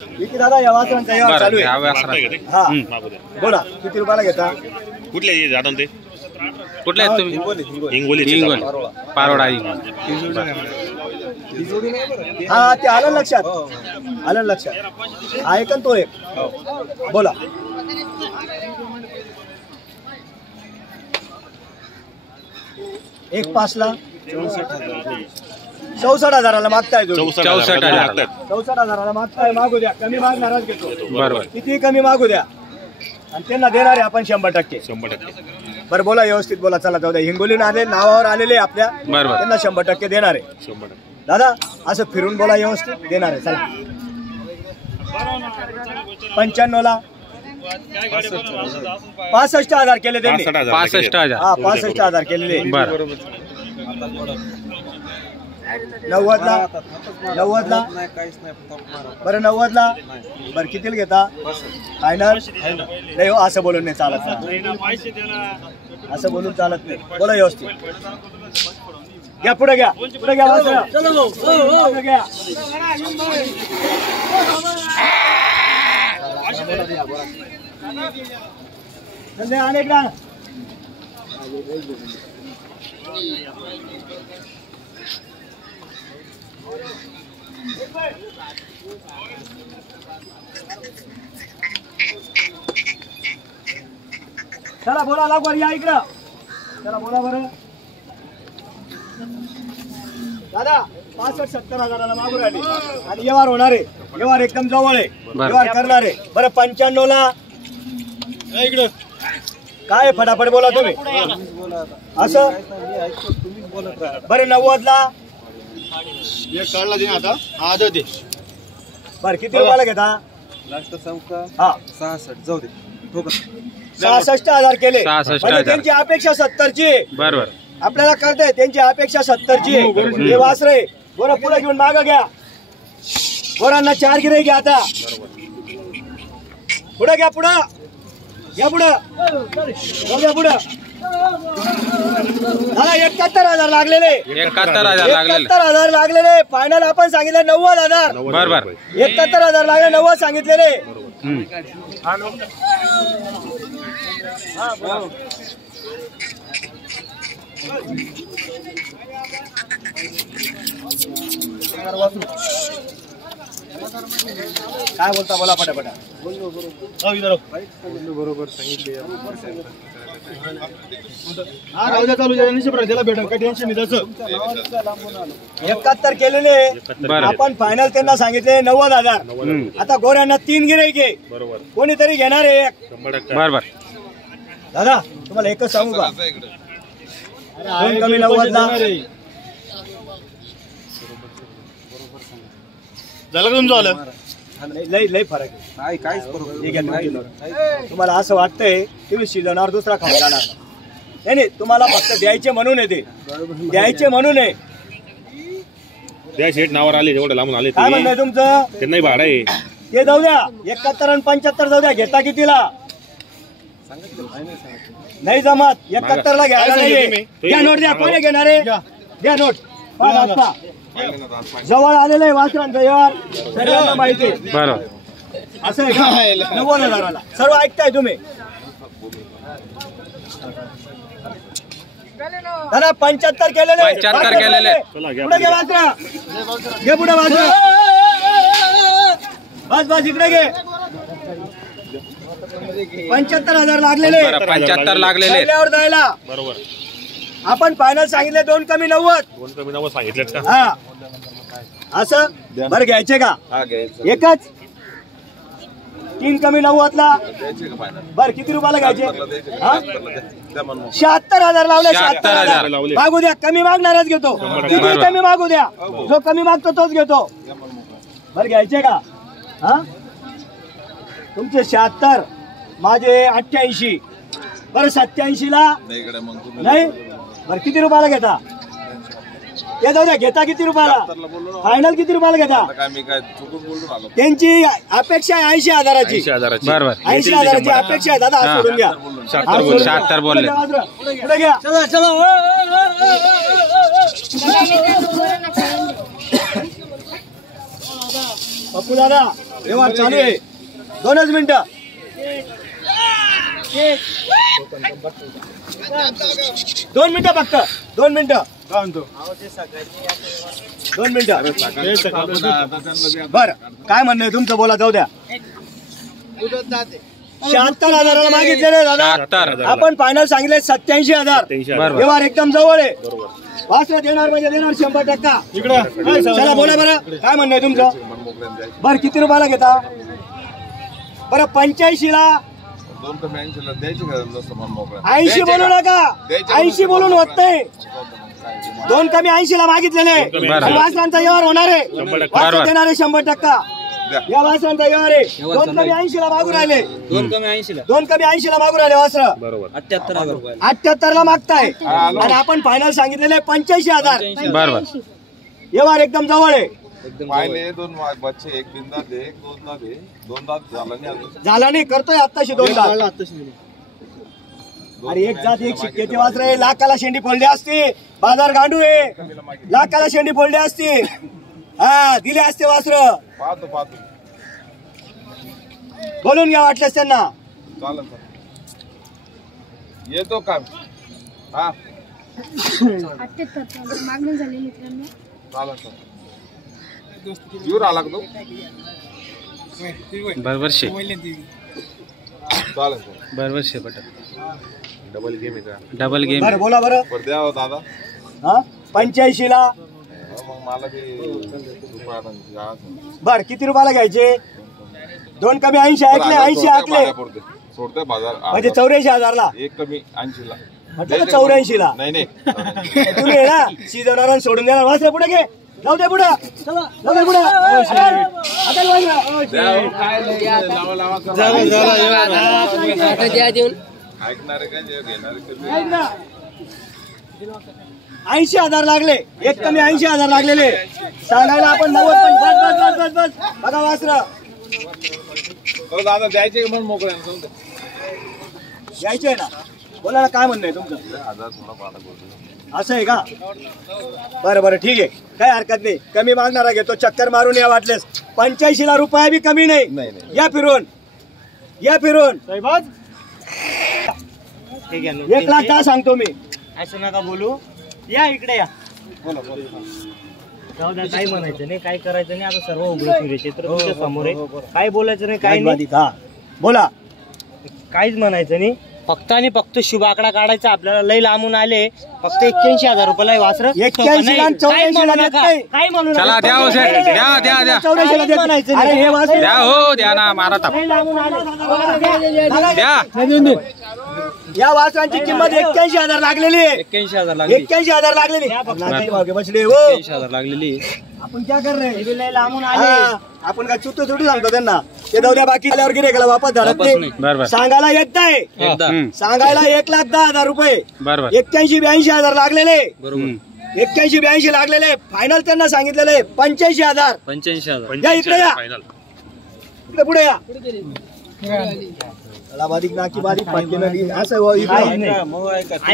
किती दादा या वासरांचा व्यवहार चालू आहे? हा बोला किती रुपयाला घेता? कुठले जातात ते? कुठले आहेत तुम्ही? हिंगोली पारोडा. हा ते आलं लक्षात, आलं लक्षात. आहे का तो एक? बोला. एक 5 64,000 मागताय. 64,000 मागताय. मागू द्या, कमी मागणारच घेतो. बरोबर. किती कमी मागू द्या आणि त्यांना देणार आहे आपण 100%. बरं बोला, व्यवस्थित बोला. चला जाऊ द्या. हिंगोलीन आले, नावावर आलेले आपल्या, त्यांना 100% देणार आहे. दादा असं फिरून बोला, व्यवस्थित देणार आहे. चला 95ला 65,000 केले त्यांनी. 65,000. हा 65,000 केलेले. 90ला बरं 90ला बरं कितीला घेता? फायनल नाही हो, असं बोलून नाही चालत. असं बोलून चालत नाही. बोला व्यवस्थित. घ्या पुढे घ्या, पुढे घ्या. अनेक ना चला बोला लवकर या इकडं. चला बोला बरं दादा. 65-70,000 मागून राहिले आणि व्यवहार होणार आहे. व्यवहार एकदम जवळ आहे, व्यवहार करणार आहे. बरं 95ला इकडं काय फटाफट बोला तुम्ही असं. बरं 90ला बरं किती रुपयाला घेता? हा 66 जाऊ दे. 66,000 केले. म्हणजे त्यांची अपेक्षा 70ची. बरोबर. आपल्याला कळतंय त्यांची अपेक्षा 70ची. हे वासरे गोरा पुढे घेऊन मागं घ्या. गोरांना 4 गिरे घ्या. आता पुढे घ्या, पुढं या, पुढं पुढं. 71,000 लागलेले. 71,000 लागलेले. फायनल आपण सांगितले 90,000. बरोबर. 71,000 लागले, 90 सांगितलेले. काय बोलता बोला पटापटा. बरोबर सांगितले. त्याला भेटेल काय टेन्शन नाही तसं. 71 केलेले आपण. फायनल त्यांना सांगितले 90,000. आता गोऱ्यांना 3 गिऱ्हाईके कोणीतरी घेणार आहे. बरोबर. दादा तुम्हाला एकच सांगू का, कमी 90ला झालं का तुमचं? आलं लई फरक आहे. तुम्हाला असं वाटतंय तुम्ही शिजवणार दुसरा खाऊ जाणार नाही. तुम्हाला फक्त द्यायचे म्हणून आहे. ते द्यायचे म्हणून आहे. त्या शेट नावावर आले, जेवढं लांबून आले. काय म्हणणं आहे तुमचं? त्यांनाही भाडं आहे. ते जाऊ द्या. 71 आणि 75 जाऊ द्या. घेता कितीला? नाही जमत. 71ला घ्यायला नाही. द्या नोट, द्या. कोणी घेणार आहे? द्या नोट. जवळ आलेलं आहे वासरांचं व्यवहार, सगळ्यांना माहिती आहे. बरोबर. असं आहे का? 90,000 सर्व ऐकताय तुम्ही. दादा 75 केलेले. 75 केलेले. पुढे घे वासरा, घे पुढे वासरा. बस इकडे घे. 75,000 लागलेले. 75 लागलेले. जायला बरोबर. आपण फायनल सांगितले 2 कमी 90. 2 कमी 90 सांगितलेत का? हा असं. बरं घ्यायचे का? एकच. 3 कमी 90ला. बरं किती रुपयाला घ्यायचे? 76,000 लावले. 76,000 मागू द्या. कमी मागणारच घेतो. किती कमी मागू द्या. जो कमी मागतो तोच घेतो. बरं घ्यायचे का? हा तुमचे 76, माझे 88. बरं 87ला नाही. बरं किती रुपयाला घेता? ते जाऊ द्या. घेता किती रुपयाला? फायनल किती रुपयाला घेता? त्यांची अपेक्षा आहे 80,000ची. 80,000ची अपेक्षा आहे. दादा सोडून घ्या. 76 बोलले. पुढे घ्या. चला पप्पू दादा व्यवहार चालू आहे 2च मिनिटं. 2 मिनिटं फक्त 2 मिनिटं. 2 मिनिटं. बर काय म्हणणं आहे तुमचं बोला जाऊ द्या. 76,000 मागितलेले दादा 76,000. आपण फायनल सांगितले 87,000. बरोबर. व्यवहार एकदम जवळ आहे. वासरा देणार म्हणजे देणार 100%. चला बोला बरं काय म्हणणं आहे तुमचं. बरं किती रुपयाला घेता बरं 85 ला 80 बोलू नका 80 बोलून होत नाही. 2 कमी 80 ला मागितलेले वासरांचा व्यवहार होणार आहे. वासरा देणार आहे 100%. या वासरांचा व्यवहार आहे. 2 कमी 80 ला मागू राहिले 2 कमी 80 ला मागू राहिले वासर बरोबर 78 ला मागताय आणि आपण फायनल सांगितलेले 85,000. बरोबर. व्यवहार एकदम जवळ आहे. पाहिले 2 बच्चे एक बिंदा दे 2 दात दे 2 दात झाला नाही अजून. झाला नाही करतोय आत्ताशी 2 दात. अरे एक जात एक शिक्क्याची वासर आहे. लाखाला शेंडी फोडली असती. बाजार गांडू आहे. लाखाला शेंडी फोडली असती. हा दिले असते वासर. पाहतो बोलून घ्या वाटल्यास त्यांना. चालेल सर येतो का हा 78 मागणी झाली मित्रांनो. चालेल सर येऊर आला का तो बरोबर शे चालेल सर बरोबर शे बट डबल गेम आहे का डबल गेम. बरं बोला बरं. बरं द्या हो दादा. हा 85 ला. मग मला ते रुपया बर किती रुपयाला घ्यायचे. 2 कमी 80 ऐकले 80 ऐकले सोडते बाजार म्हणजे 84,000 ला. एक कमी 80 ला म्हटलं 84 ला. नाही तुम्ही ना सीजनवर सोडून देणार वासरे पुढे घे. जाऊ दे पुढे जाऊ दे पुढे. ऐकणारे काय घेणारे 80,000 लागले. एक कमी 80,000 लागलेले सांगायला आपण 90. बस बघा वासर दादा द्यायचे का म्हणून मोकळे घ्यायचे ना. बोला ना काय म्हणणं आहे तुमचं. असं आहे का. बरं ठीक आहे काय हरकत नाही. कमी मागणारा घेतो. चक्कर मारून या वाटलेस 85 ला रुपया बी कमी नाही. या फिरून 1 लाख का सांगतो मी. असं नका बोलू. या इकडे या. जाऊ द्या काही म्हणायचं नाही काय करायचं नाही. आता सर्व उघडे फिरे चित्र तुमच्या समोर आहे. काय बोलायचं नाही काही नाही. हा बोला. काहीच म्हणायचं नाही. फक्त आणि फक्त शुभ आकडा काढायचा. आपल्याला लई लांबून आले. फक्त 81,000 रुपयाला वासर. 81 ला 84 ला देत नाही. काय म्हणू नका. चला द्या हो सेठ द्या द्या द्या 84 ला देत नाही. अरे हे वासरे द्या हो द्या ना मारा ताप लई लांबून आले. द्या. या वासरांची किंमत 81,000 लागलेली आहे. 81,000 लागली. 81,000 लागलेली. बसले हो 81,000 लागलेली. आपण क्या कर रहे हैं? लई लांबून आले. हा, आपण काय चुटू सांगतो त्यांना. ते जाऊ द्या बाकी आल्यावर गिऱ्हाईकाला वापस धरत नाही. बरोबर. सांगायला येत नाही. एकदा सांगायला 1,10,000 रुपये. बरोबर 81-82,000 लागलेले. बरोबर 81-82 लागलेले. फायनल त्यांना सांगितलेले 85,000. 85,000. या इकडे या. फायनल इकडे पुढे या. चला बारीक नाकी बारीक फाटके नदी असं हो, इकडे. काहीच नाही.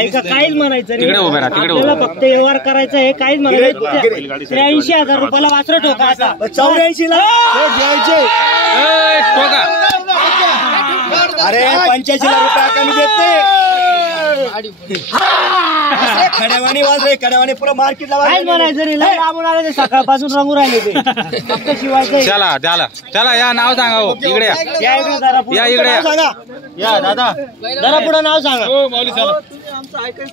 ऐका काहीच म्हणायचं तिकडे उभे राहा, तिकडे उभे आपल्याला फक्त व्यवहार करायचा आहे. काहीच म्हणायचं 83,000 रुपयाला वासर ठोका आता. 84 ला घ्यायचे. ए, ठोका. अरे 85 ला रुपया कमी देते. खड्यावानी वाजरे खड्यावानी पुरं मार्केटला काहीच म्हणायचं नाही. लय लांबून आले ते सकाळपासून रंगू राहिले ते. फक्त शिवायचं आहे. चला द्याला चला या नाव सांगा हो इकडे या. या इकडे जरा पुढं. या इकडे या. सांगा. या दादा जरा पुढे नाव सांगा.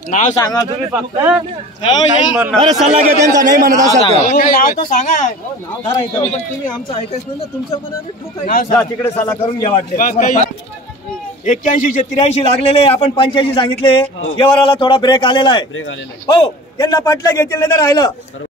नाव सांगा तुम्ही फक्त. काहीच म्हणणार बरं सल्ला घ्या त्यांचा नाही म्हणत असाल तर. हो, नाव तर सांगा. जरा इथं. नाव जा सांगा. तिकडे सल्ला करून घ्या वाटले. 81-83 लागलेले आपण 85 सांगितले. व्यवहाराला थोडा ब्रेक आलेला आहे. ब्रेक आलेला आहे. हो त्यांना पटलं घेतील नाही तर राहिलं.